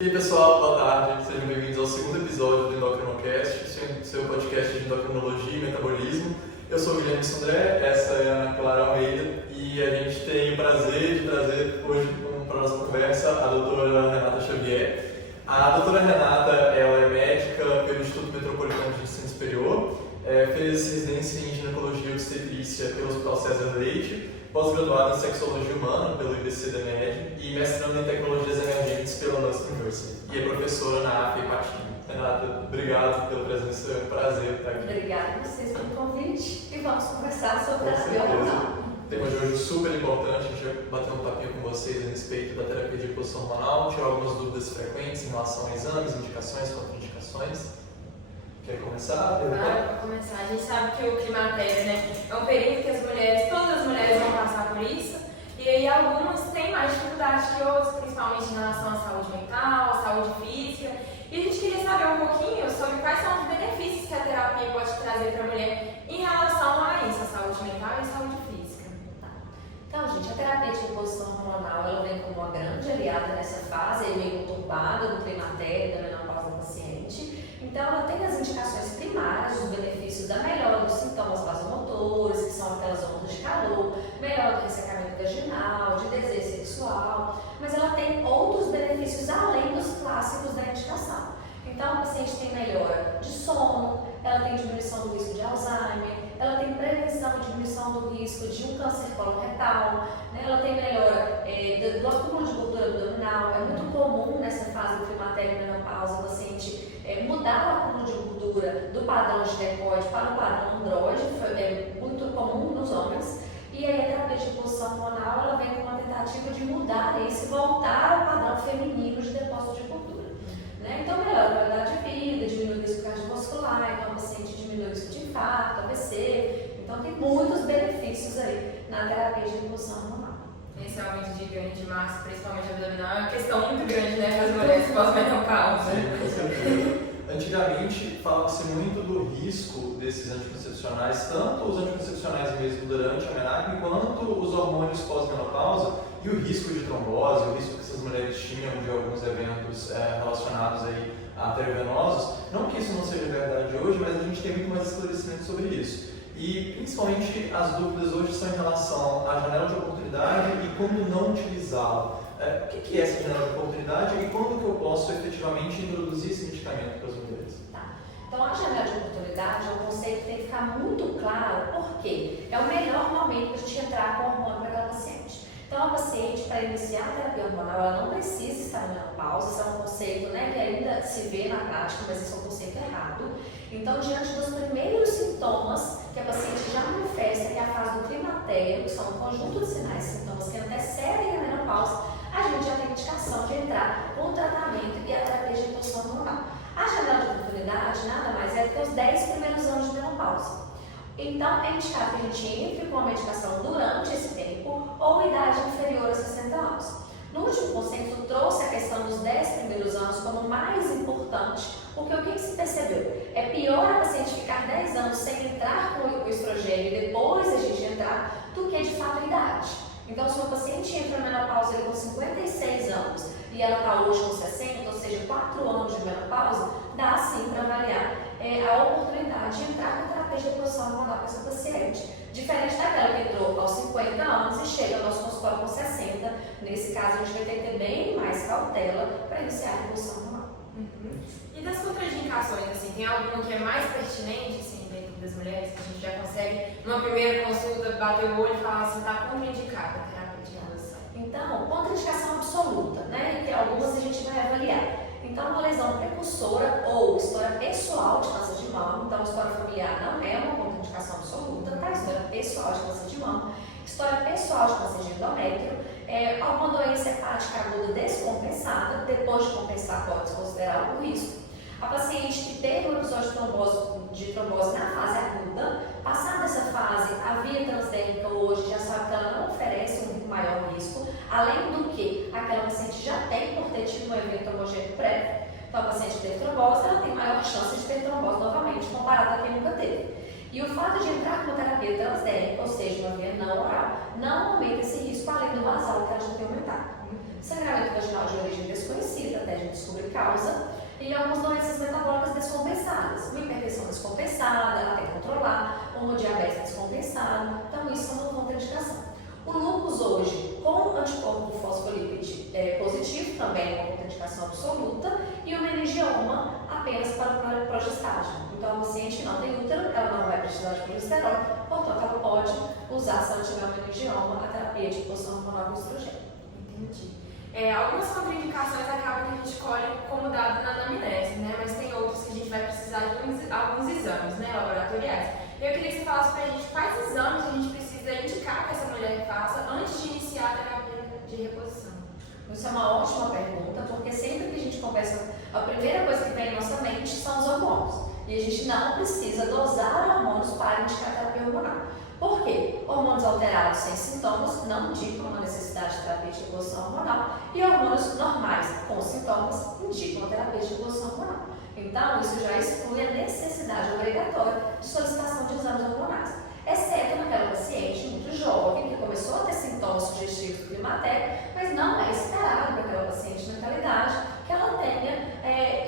E aí pessoal, boa tarde, sejam bem-vindos ao segundo episódio do Endocrinocast, seu podcast de endocrinologia e metabolismo. Eu sou o Guilherme Sundré, essa é a Ana Clara Almeida e a gente tem o prazer de trazer hoje para a nossa conversa a doutora Renata Xavier. A doutora Renata ela é médica pelo Instituto Metropolitano de Ensino Superior, fez residência em ginecologia e obstetrícia pelo Hospital César Leite, pós-graduada em sexologia humana pelo IBC-DEMED e mestrando em tecnologias emergentes pela Northern University. E é professora na AFA e Patinho. Renata, obrigado pela presença, é um prazer estar aqui. Obrigada a vocês pelo convite e vamos conversar sobre a terapia hormonal. O tema de hoje é super importante, a gente vai bater um papinho com vocês a respeito da terapia de reposição hormonal, tirar algumas dúvidas frequentes em relação a exames, indicações, contraindicações. Quer começar? Para começar, a gente sabe que o climatério, né, é um período que todas as mulheres vão passar por isso, e aí algumas têm mais dificuldade que outras, principalmente em relação à saúde mental, à saúde física, e a gente queria saber um pouquinho sobre quais são os benefícios que a terapia pode trazer para a mulher em relação a isso, a saúde mental e a saúde física. Então, gente, a terapia de reposição hormonal, ela vem como uma grande aliada nessa fase, meio conturbada do climatério, da menopausa do paciente. Então, ela tem as indicações primárias, os benefícios da melhora dos sintomas vasomotores, que são aquelas ondas de calor, melhora do ressecamento vaginal, de desejo sexual, mas ela tem outros benefícios além dos clássicos da indicação. Então, o paciente tem melhora de sono, ela tem diminuição do risco de Alzheimer, ela tem prevenção e diminuição do risco de um câncer coloretal, né? Ela tem melhora do acúmulo de gordura abdominal. É muito comum nessa fase do climatério e menopausa o paciente mudar o acúmulo de gordura do padrão ginecoide para o padrão andrógeno, é muito comum nos homens. E aí a terapia de reposição hormonal ela vem com uma tentativa de mudar isso e voltar ao padrão feminino de depósito de gordura. Né? Então melhora a qualidade de vida, diminui o risco cardiovascular, então o paciente diminui o risco de infarto, AVC. Então tem muitos benefícios aí na terapia de reposição hormonal. Esse aumento de ganho de massa, principalmente abdominal, é uma questão muito grande, né, para as mulheres pós-menopausa. Sim, com certeza. Antigamente falava-se muito do risco desses anticoncepcionais, tanto os anticoncepcionais mesmo durante a menarca, quanto os hormônios pós-menopausa e o risco de trombose, o risco que essas mulheres tinham de alguns eventos relacionados aí a arteriovenosos. Não que isso não seja verdade hoje, mas a gente tem muito mais esclarecimento sobre isso. E principalmente as dúvidas hoje são em relação à janela de oportunidade e como não utilizá-la. O que é essa janela de oportunidade e quando que eu posso efetivamente introduzir esse medicamento para as mulheres? Tá. Então a janela de oportunidade é um conceito que tem que ficar muito claro, porque é o melhor momento para a gente entrar com o hormônio para aquela paciente. Então a paciente, para iniciar a terapia hormonal, ela não precisa estar na menopausa. Isso é um conceito, né, que ainda se vê na prática, mas isso é um conceito errado. Então, diante dos primeiros sintomas que a paciente já manifesta, que é a fase do climatério, que são um conjunto de sinais e sintomas que antecedem a menopausa, a gente já tem indicação de entrar com o tratamento e a terapia de reposição hormonal. A janela de oportunidade nada mais é do que os 10 primeiros anos de menopausa. Então, é indicado que a gente entre com a medicação durante esse tempo ou idade inferior a 60 anos. No último consenso, trouxe a questão dos 10 primeiros anos como mais importante, porque o que se percebeu? É pior a paciente ficar 10 anos sem entrar com o estrogênio e depois a gente entrar, do que de fato a idade. Então, se uma paciente entra na menopausa com 56 anos e ela está hoje com 60, ou seja, 4 anos de menopausa, dá sim para avaliar a oportunidade de entrar com a terapia de reposição hormonal com essa paciente. Diferente daquela que entrou aos 50 anos e chega ao nosso consultório com 60, nesse caso a gente vai ter que ter bem mais cautela para iniciar a reposição hormonal. E das contraindicações, assim, tem alguma que é mais pertinente, assim, dentro das mulheres, que a gente já consegue, numa primeira consulta, bater o olho e falar assim, está contraindicada a terapia de reposição? Então, contraindicação absoluta, né? E algumas a gente vai avaliar. Então, uma lesão precursora ou história pessoal de câncer de mama, então história familiar não é uma contraindicação absoluta, tá? História pessoal de câncer de mama, história pessoal de câncer de endométrio, alguma doença hepática aguda descompensada, depois de compensar pode considerar um risco. A paciente que teve um episódio de trombose na fase aguda, passada essa fase, a via transdérmica hoje já sabe que ela não oferece um maior risco, além do que aquela paciente já tem por ter tido um evento trombogênico prévio. Então a paciente que teve trombose, ela tem maior chance de ter trombose novamente, comparado a quem nunca teve. E o fato de entrar com uma terapia transdérmica, ou seja, uma via não oral, não aumenta esse risco além do basal que ela já tem aumentado. Sangramento vaginal de origem desconhecida, até a gente descobrir causa, e algumas doenças metabólicas descompensadas, uma hipertensão descompensada, até controlar, uma diabetes descompensada, então isso é uma contraindicação. O lúpus hoje, com anticorpo fosfolípide positivo, também é uma contraindicação absoluta, e o meningioma apenas para o progestágeno. Então, a paciente não tem útero, ela não vai precisar de progesterona, portanto, ela pode usar, se ela tiver um meningioma, a terapia de reposição hormonal com estrogênio. Entendi. Algumas contraindicações acabam que a gente colhe como dado na anamnese, né? Mas tem outros que a gente vai precisar de alguns exames, né, laboratoriais. Eu queria que você falasse pra gente quais exames a gente precisa indicar que essa mulher faça antes de iniciar a terapia de reposição. Isso é uma ótima pergunta, porque sempre que a gente conversa, a primeira coisa que vem em nossa mente são os hormônios. E a gente não precisa dosar hormônios para indicar terapia hormonal. Por quê? Hormônios alterados sem sintomas não indicam uma necessidade de terapia de reposição hormonal e hormônios normais com sintomas indicam a terapia de reposição hormonal. Então, isso já exclui a necessidade obrigatória de solicitação de exames hormonais, exceto naquela paciente muito jovem que começou a ter sintomas sugestivos do climatério, mas não é esperado para aquela paciente naquela idade que ela tenha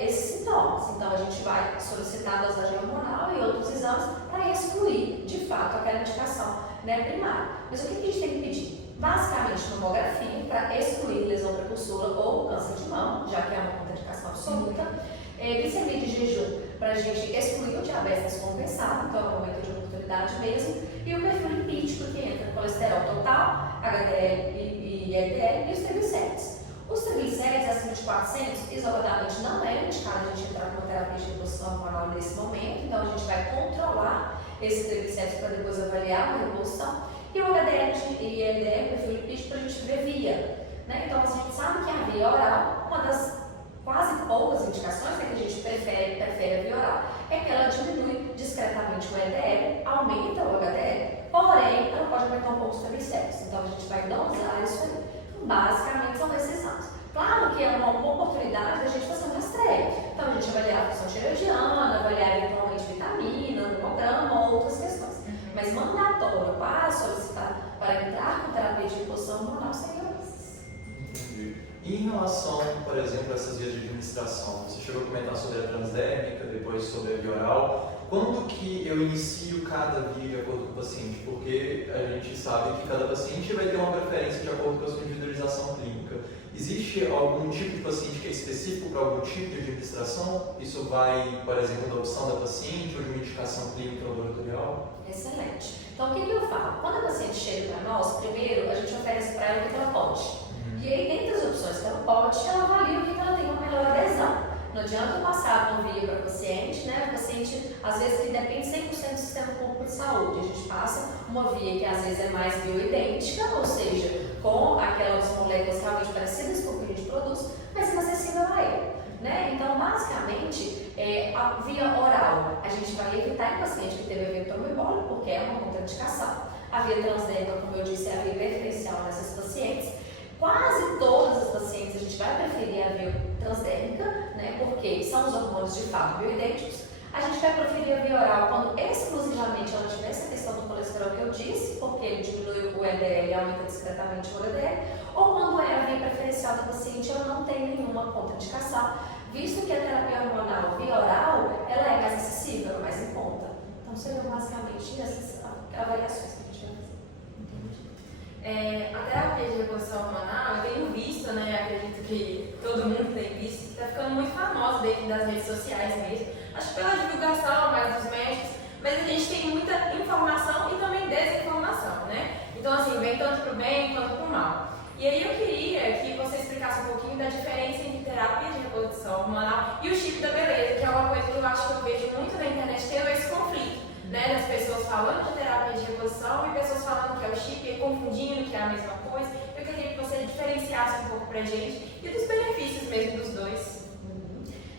esses sintomas. Então, a gente vai solicitar a dosagem hormonal e outros exames para excluir, de fato, aquela indicação, né, primária. Mas o que a gente tem que pedir? Basicamente, tomografia para excluir lesão precursora ou câncer de mama, já que é uma contraindicação absoluta. Glicemia de jejum para a gente excluir o diabetes descompensado, então é um momento de oportunidade mesmo. E o perfil lipídico, que entra colesterol total, HDL e LDL e os triglicéridos. Os triglicéridos acima de 400, isoladamente não é indicado a gente entrar com uma terapia de reposição hormonal nesse momento, então a gente vai controlar esses triglicéridos para depois avaliar a reposição. E o HDL e LDL, o perfil lipídico, para a gente ver via. Né? Então a gente sabe que a via oral, uma das quase poucas indicações que a gente prefere a via oral, é que ela diminui discretamente o LDL, aumenta o HDL, porém ela pode aumentar um pouco os triglicéridos. Então a gente vai dosar isso aí. Basicamente são esses exames. Claro que é uma oportunidade da gente fazer um rastreio. Então a gente avaliar a função tireoidiana, avaliar eventualmente vitamina, hemograma, outras questões. Mas mandatório para solicitar, para entrar com terapia de reposição hormonal seria esses. Entendi. E em relação, por exemplo, a essas vias de administração, você chegou a comentar sobre a transdérmica, depois sobre a via oral. Quando que eu inicio cada via de acordo com o paciente? Porque a gente sabe que cada paciente vai ter uma preferência de acordo com a sua individualização clínica. Existe algum tipo de paciente que é específico para algum tipo de administração? Isso vai, por exemplo, da opção da paciente ou de uma indicação clínica laboratorial? Excelente. Então, o que eu falo? Quando a paciente chega para nós, primeiro a gente oferece para ela o que ela pode. E aí, dentre as opções que ela pode, ela avalia o que ela tem uma melhor adesão. Não adianta passar uma via para o paciente, né? O paciente, às vezes, ele depende 100% do sistema público de saúde. A gente passa uma via que, às vezes, é mais bioidêntica, ou seja, com aquelas moléculas realmente parecidas com o que a gente produz, mas inacessível a ele. Né? Então, basicamente, a via oral, a gente vai evitar em paciente que teve evento trombembólico, porque é uma contraindicação. A via transdérmica, como eu disse, é a via preferencial nessas pacientes. Quase todas as pacientes a gente vai preferir a via transdérmica, né, porque são os hormônios de fato bioidênticos. A gente vai preferir a via oral quando exclusivamente ela tiver essa questão do colesterol que eu disse, porque ele diminui o LDL e aumenta discretamente o LDL, ou quando é a via preferencial do paciente, ela não tem nenhuma contraindicação, visto que a terapia hormonal via oral, ela é mais acessível, mais em conta. Então, seriam basicamente essas avaliações que a gente vai fazer. A terapia de reposição hormonal, eu tenho visto, né, acredito que todo mundo tem visto, está ficando muito famosa dentro das redes sociais mesmo. Acho que pela divulgação mais dos médicos, mas a gente tem muita informação e também desinformação, né? Então, assim, vem tanto para o bem quanto para o mal. E aí eu queria que você explicasse um pouquinho da diferença entre terapia de reposição hormonal e o chip da beleza, que é uma coisa que eu acho que eu vejo muito na internet, tendo esse conflito, né, das pessoas falando de terapia de reposição e pessoas falando que é o chip e confundindo que é a mesma coisa. Eu queria que você diferenciasse um pouco pra gente e dos benefícios mesmo dos dois.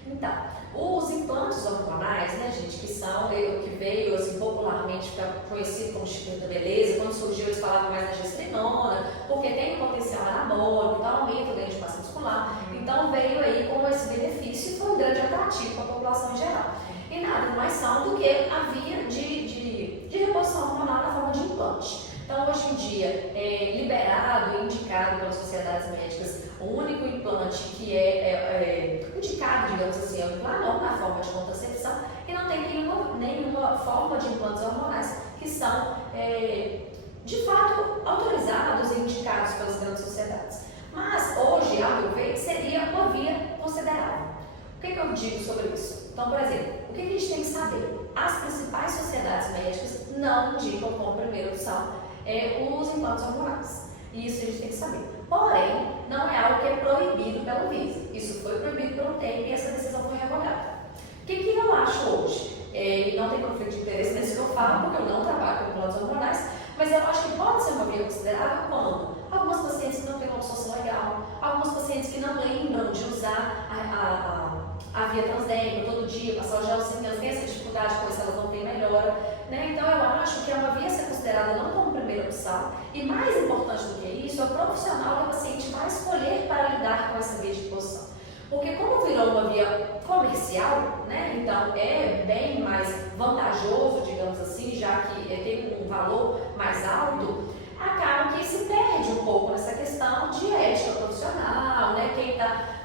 Então, os implantes hormonais, né, gente, que são, que veio assim, popularmente conhecido como chip da beleza, quando surgiu eles falavam mais da gestrinona, porque tem um potencial anabólico, então aumenta o ganho de massa muscular, então veio aí com esse benefício e foi um grande atrativo para a população em geral. E nada mais são do que a via de reposição hormonal na forma de implante. Então, hoje em dia, dia liberado e indicado pelas sociedades médicas o único implante que é indicado, digamos assim, é o implante na forma de contracepção, e não tem nenhuma forma de implantes hormonais que são, de fato, autorizados e indicados pelas grandes sociedades. Mas, hoje, a meu ver, seria uma via considerável. O que eu digo sobre isso? Então, por exemplo, o que a gente tem que saber? As principais sociedades médicas não indicam como primeira opção os implantes hormonais. Isso a gente tem que saber. Porém, não é algo que é proibido pelo VIS. Isso foi proibido pelo tempo e essa decisão foi revogada. O que eu acho hoje? E não tem conflito de interesse nesse que eu falo, porque eu não trabalho com implantes hormonais, mas eu acho que pode ser uma via considerável quando algumas pacientes que não têm uma absorção legal, algumas pacientes que não lembram de usar a via transdérmica todo dia, passar o gel sem tem essa dificuldade, pois elas não têm melhora, né? Então eu acho que é uma via a ser considerada não como primeira opção, e mais importante do que isso, é o profissional que a paciente vai escolher para lidar com essa via de reposição. Porque como virou uma via comercial, né? Então é bem mais vantajoso, digamos assim, já que tem um valor mais alto, acaba que se perde um pouco nessa questão de ética profissional, né?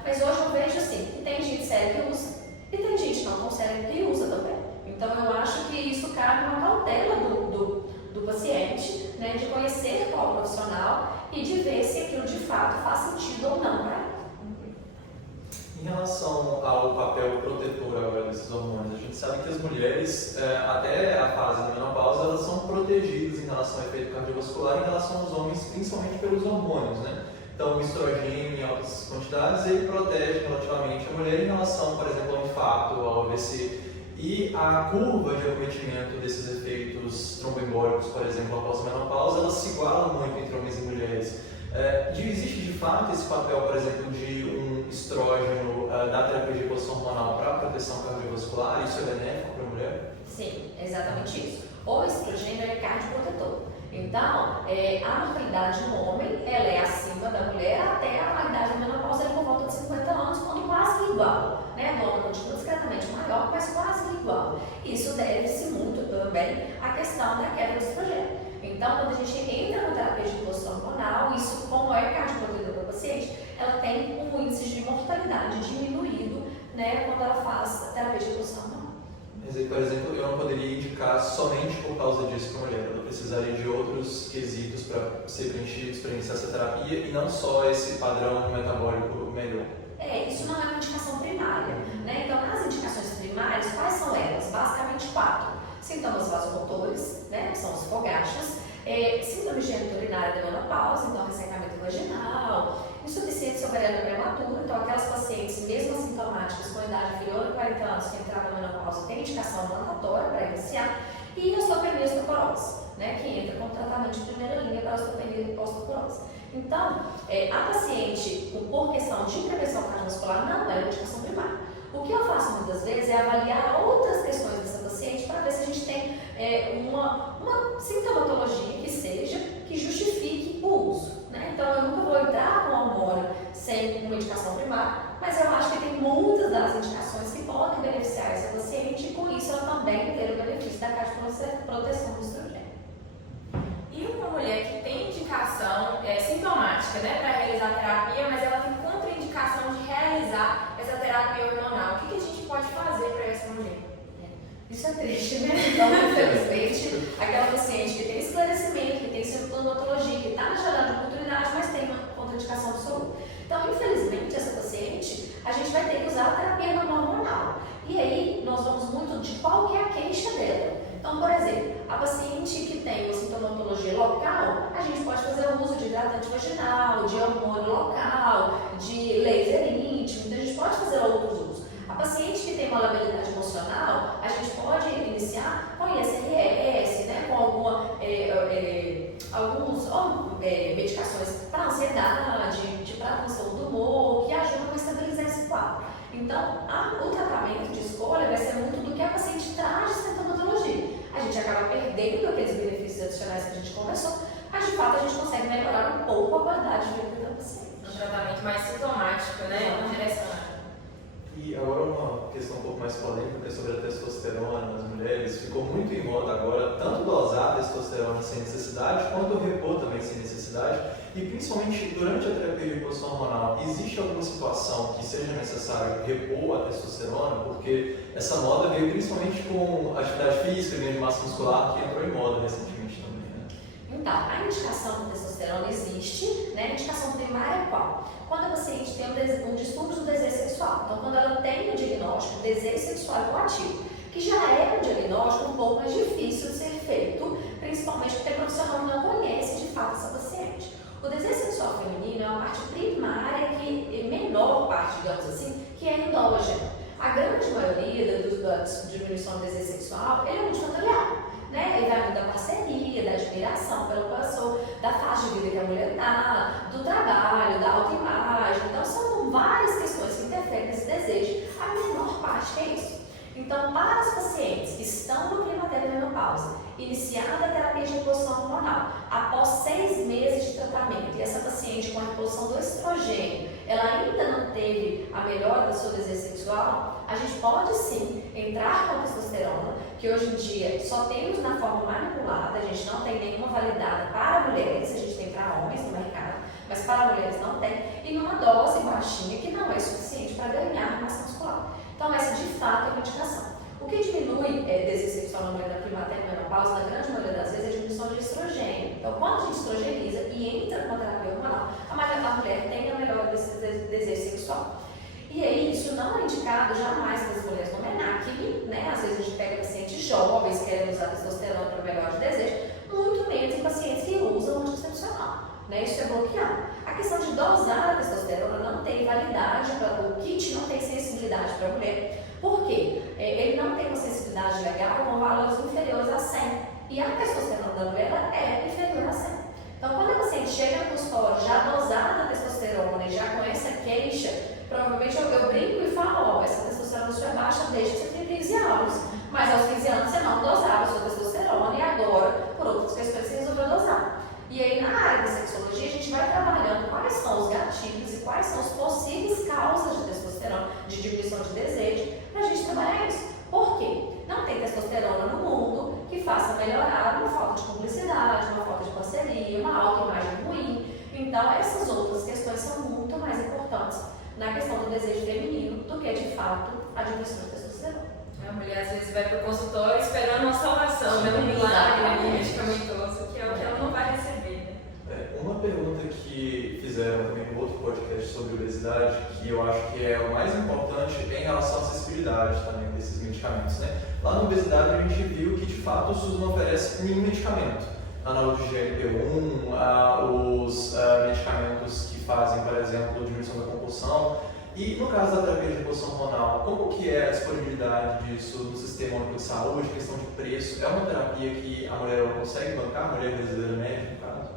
Mas hoje eu vejo assim, que tem gente séria que usa e tem gente não tão séria que usa também. Então eu acho que isso cabe uma cautela do paciente, né? De conhecer qual profissional e de ver se aquilo de fato faz sentido ou não para ele. Em relação ao papel protetor agora desses hormônios, a gente sabe que as mulheres, até a fase da menopausa, elas são protegidas em relação ao efeito cardiovascular em relação aos homens, principalmente pelos hormônios, né? Então, o estrogênio em altas quantidades, ele protege relativamente a mulher em relação, por exemplo, ao infarto, ao AVC. E a curva de acometimento desses efeitos tromboembólicos, por exemplo, após a menopausa, elas se igualam muito entre homens e mulheres. Existe de fato esse papel, por exemplo, de um estrógeno da terapia de reposição hormonal para a proteção cardiovascular? Isso é benéfico para a mulher? Sim, exatamente isso. O estrogênio é cardioprotetor. Então, a mortalidade no homem ela é acima da mulher até a idade da menopausa, por volta de 50 anos, quando quase que igual. Né? A dona continua discretamente maior, mas quase que igual. Isso deve-se muito também à questão da queda do estrogênio. Então, quando a gente entra na terapia de reposição hormonal, isso, como é cardioprotetor para o paciente, ela tem um índice de mortalidade diminuído, né, quando ela faz a terapia de reposição hormonal. Por exemplo, eu não poderia indicar somente por causa disso para a mulher, eu precisaria de outros quesitos para ser preenchidos para iniciar essa terapia e não só esse padrão metabólico melhor. Isso não é uma indicação primária, né? Então, nas indicações primárias, quais são elas? Basicamente 4. Sintomas vasomotores, né? Que são os fogachos, síndrome geniturinária da menopausa, então ressecamento vaginal, insuficiência ovariana prematura, então aquelas pacientes mesmo assintomáticas com idade inferior a 40 anos que entraram na menopausa têm indicação mandatória para iniciar, e osteopenia e osteoporose, né? Que entra com tratamento de primeira linha para osteopenia e osteoporose. Então, a paciente, por questão de intervenção cardiovascular, não é uma indicação primária. O que eu faço muitas vezes é avaliar outras questões dessa paciente para ver se a gente tem uma sintomatologia que justifique o uso. Né? Então, eu nunca vou entrar com hormônio sem uma indicação primária, mas eu acho que tem muitas das indicações que podem beneficiar essa paciente e com isso ela também ter o benefício da cardioproteção do estrogênio. E uma mulher que tem indicação sintomática, né, para realizar a terapia, mas ela tem contraindicação de realizar essa terapia hormonal, o que a gente pode fazer para essa mulher? Isso é triste, né? Então, infelizmente, aquela paciente que tem esclarecimento, que tem sintomatologia, que está na janela de oportunidade, mas tem uma contraindicação absoluta. Então, infelizmente, essa paciente, a gente vai ter que usar a terapia hormonal. E aí, nós vamos muito de qual que é a queixa dela. Então, por exemplo, a paciente que tem uma sintomatologia local, a gente pode fazer o uso de hidratante vaginal, de hormônio local, de laser íntimo, então a gente pode fazer outros usos. A paciente que tem uma labilidade emocional, a gente pode iniciar com ISRS, né, com algumas medicações para ansiedade, para transtorno do humor, que ajudam a estabilizar esse quadro. Então, o tratamento de escolha vai ser muito do que a paciente traz de sintomatologia. A gente acaba perdendo aqueles benefícios adicionais que a gente conversou, mas de fato a gente consegue melhorar um pouco a qualidade de vida da paciente. Um tratamento mais sintomático, né? Direcionado. E agora uma questão um pouco mais polêmica, que é sobre a testosterona nas mulheres. Ficou muito em moda agora, tanto dosar a testosterona sem necessidade, quanto repor também sem necessidade. E principalmente durante a terapia de reposição hormonal, existe alguma situação que seja necessário repor a testosterona? Porque essa moda veio principalmente com a atividade física, ganho de massa muscular, que entrou em moda recentemente também, né? Então, a indicação de testosterona existe, né? A indicação primária é qual? Quando a paciente tem um distúrbio do desejo sexual. Então, quando ela tem o diagnóstico de desejo sexual hipoativo, que já é um diagnóstico um pouco mais difícil de ser feito, principalmente porque o profissional não conhece de fato essa paciente. O desejo sexual feminino é uma parte primária, que menor parte, digamos assim, que é endógena. A grande maioria da diminuição do desejo sexual é multifatorial. Né? Ele vai muito da parceria, da admiração pela pessoa, da fase de vida que a mulher está, do trabalho, da autoimagem. Então, são várias questões que interferem nesse desejo. A menor parte é isso. Então, para os pacientes que estão no climatério e menopausa, iniciada a terapia de reposição hormonal, após 6 meses de tratamento, e essa paciente com a reposição do estrogênio, ela ainda não teve a melhora do seu desejo sexual, a gente pode sim entrar com a testosterona, que hoje em dia só temos na forma manipulada, a gente não tem nenhuma validada para mulheres, a gente tem para homens no mercado, mas para mulheres não tem, e numa dose baixinha que não é suficiente para ganhar massa muscular. Então, essa de fato é uma indicação. O que diminui desejo sexual na mulher na climatéria e menopausa, na grande maioria das vezes, é a diminuição de estrogênio. Então, quando a gente estrogeniza e entra com a terapia hormonal, a mulher tem a melhora desse desejo sexual. E aí, isso não é indicado jamais para as mulheres no menacre, né? Às vezes a gente pega pacientes jovens querendo usar testosterona para melhora de desejo, muito menos em pacientes que usam anticoncepcional, né? Isso é bloqueado. A questão de dosar a testosterona não tem validade, o kit não tem sensibilidade para a mulher. Por quê? Ele não tem uma sensibilidade legal com valores inferiores a 100. E a testosterona da mulher é inferior a 100. Então, quando a paciente chega no consultório já dosada a testosterona e já com essa queixa, provavelmente eu brinco e falo, ó, essa testosterona sua é baixa desde que você tem 15 anos. Mas aos 15 anos você não dosava a sua testosterona e agora, por outras questões, você resolveu dosar. E aí, na área da sexologia, a gente vai trabalhando quais são os gatilhos e quais são as possíveis causas de testosterona, de diminuição de desejo, para a gente trabalhar isso. Por quê? Não tem testosterona no mundo que faça melhorar uma falta de publicidade, uma falta de parceria, uma autoimagem ruim. Então, essas outras questões são muito mais importantes na questão do desejo feminino do que, de fato, a diminuição de testosterona. A mulher, às vezes, vai para o consultório esperando uma salvação, né? Um milagre medicamentoso, que é o que ela não vai receber. Uma pergunta que fizeram também no outro podcast sobre obesidade, que eu acho que é o mais importante, é em relação à acessibilidade também desses medicamentos, né? Lá na obesidade a gente viu que de fato o SUS não oferece nenhum medicamento. Análogo de GLP-1, os medicamentos que fazem, por exemplo, diminuição da compulsão. E no caso da terapia de reposição hormonal, como que é a disponibilidade disso no sistema único de saúde, questão de preço? É uma terapia que a mulher consegue bancar, a mulher brasileira média, no caso?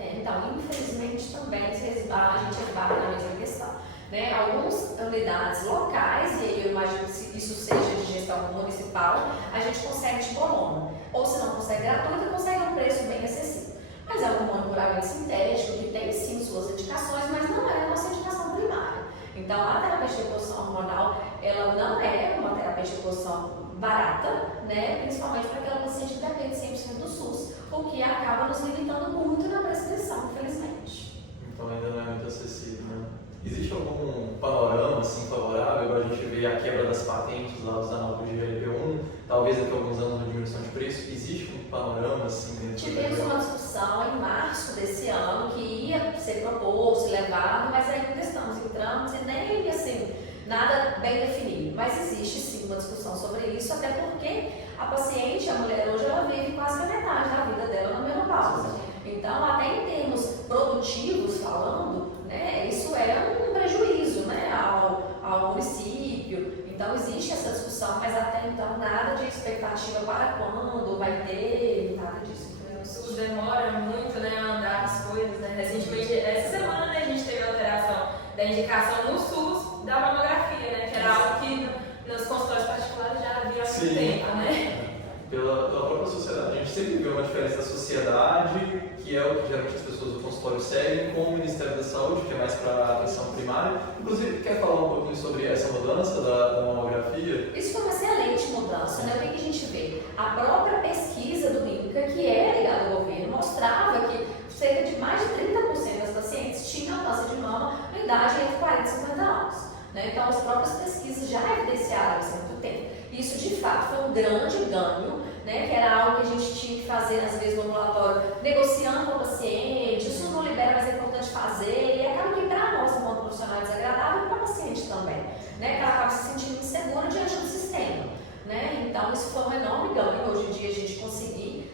Então, infelizmente também a gente esbarra na mesma questão. Né? Algumas unidades locais, e aí eu imagino que se isso seja de gestão municipal, a gente consegue de bolona. Ou se não consegue gratuita, consegue um preço bem acessível. Mas é um hormônio puramente sintético, que tem sim suas indicações, mas não é a nossa indicação primária. Então, a terapia de reposição hormonal, ela não é uma terapia de reposição barata, né? Principalmente para aquela paciente que depende 100% do SUS, o que acaba nos limitando muito na prescrição, infelizmente. Então ainda não é muito acessível, né? Existe algum panorama assim, favorável? A gente vê a quebra das patentes lá dos análogos de GLP-1, talvez daqui a alguns anos uma diminuição de preço. Existe um panorama assim dentro do Tivemos uma discussão em março desse ano que ia ser proposto, levado, mas ainda estamos em trâmite e nem assim, nada bem definido. Mas existe sim uma discussão sobre isso, até porque a paciente, a mulher hoje, ela vive quase a metade da vida dela na menopausa. Então, até em termos produtivos falando, né, isso é um prejuízo, né, ao município. Então, existe essa discussão, mas até então nada de expectativa para quando vai ter, nada disso. O SUS demora muito, né, a andar as coisas, né? Recentemente, essa semana, né, a gente teve a alteração da indicação no SUS da mamografia, né, que era algo que nos consultórios particulares já havia há muito tempo, né? Pela própria sociedade. A gente sempre vê uma diferença da sociedade, que é o que geralmente as pessoas do consultório seguem, com o Ministério da Saúde, que é mais para a atenção primária. Inclusive, quer falar um pouquinho sobre essa mudança da mamografia? Isso foi uma excelente mudança, né? O que a gente vê? A própria pesquisa do INCA, que é ligada ao governo, mostrava que cerca de mais de 30% das pacientes tinham câncer de mama na idade entre 40 e 50 anos. Né? Então, as próprias pesquisas já evidenciaram isso há muito tempo. Isso, de fato, foi um grande ganho, né? Que era algo que a gente tinha que fazer, às vezes, no ambulatório, negociando com o paciente, isso não libera, mas é importante fazer, e acaba que para nós, enquanto profissional, é desagradável, e para o paciente também, né? Que ela acaba se sentindo insegura diante do sistema. Né? Então, isso foi um enorme ganho. Hoje em dia, a gente conseguir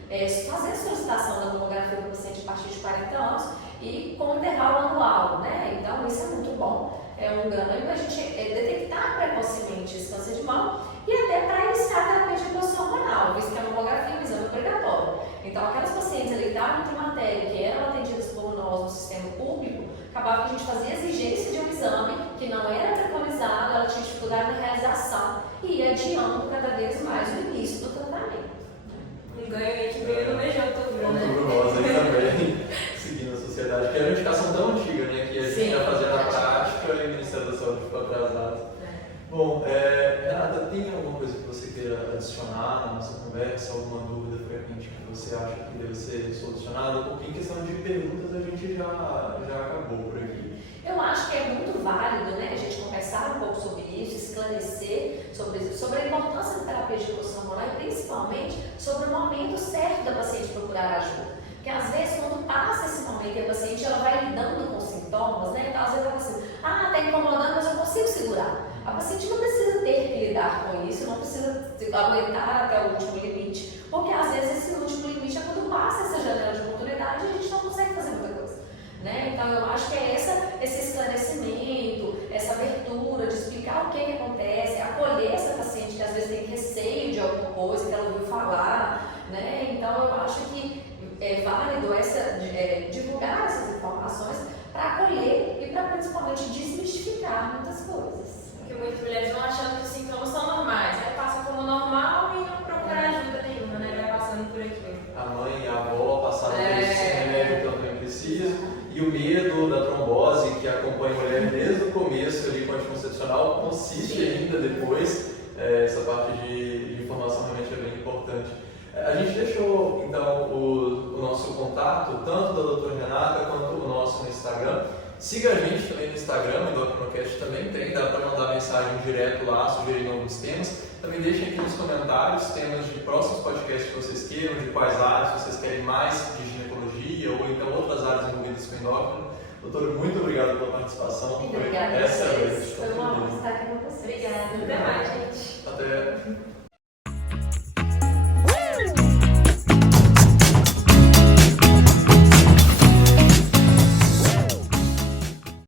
fazer a solicitação da mamografia para o paciente a partir de 40 anos e com intervalo anual. Né? Então, isso é muito bom. É um ganho para a gente detectar precocemente esse câncer de mama e até para iniciar a terapia de reposição hormonal, visto que a mamografia é um exame obrigatório. Então, aquelas pacientes ali que estavam em climatério, que eram atendidas por nós no sistema público, acabava que a gente fazia exigência de um exame que não era preconizado, ela tinha dificuldade na realização e ia adiando cada vez mais o início do tratamento. Um ganho aí que veio no beijão todo, né? Por nós aí também, seguindo a sociedade, que é uma indicação tão antiga, né? Que a gente já fazia na prática e o Ministério da Saúde ficou atrasado. Bom, Renata, tem alguma coisa que você queira adicionar na nossa conversa, alguma dúvida frequente que você acha que deve ser solucionada? Porque em questão de perguntas a gente já acabou por aqui. Eu acho que é muito válido, né, a gente conversar um pouco sobre isso, esclarecer sobre a importância da terapia de reposição hormonal e principalmente sobre o momento certo da paciente procurar ajuda. Porque às vezes quando passa esse momento e a paciente ela vai lidando com os sintomas, né, então às vezes ela fala assim, está incomodando, mas eu consigo segurar. A paciente não precisa ter que lidar com isso, não precisa aguentar até o último limite, porque às vezes esse último limite é quando passa essa janela de oportunidade e a gente não consegue fazer muita coisa. Né? Então eu acho que é esse esclarecimento, essa abertura de explicar o que acontece, acolher essa paciente que às vezes tem receio de alguma coisa que ela ouviu falar. Né? Então eu acho que é válido divulgar essas informações para acolher e para principalmente desmistificar muitas coisas. Porque muitas mulheres vão achando que os sintomas são normais, aí passa como normal e não procura ajuda nenhuma, né? Vai passando por aqui. A mãe e a avó passaram por esse remédio que também precisa, e o medo da trombose que acompanha a mulher desde o começo ali com o anticoncepcional consiste ainda depois. Essa parte de informação realmente é bem importante. A gente deixou então o nosso contato, tanto da doutora Renata quanto o nosso no Instagram. Siga a gente também no Instagram, o Endocrinocast também tem, dá para mandar mensagem direto lá, sugerindo alguns temas. Também deixem aqui nos comentários temas de próximos podcasts que vocês queiram, de quais áreas vocês querem mais de ginecologia ou então outras áreas envolvidas com endócrino. Doutora, muito obrigado pela participação. Obrigada. Excelente. Foi uma honra estar aqui com vocês. Obrigada. Até mais, gente. Até.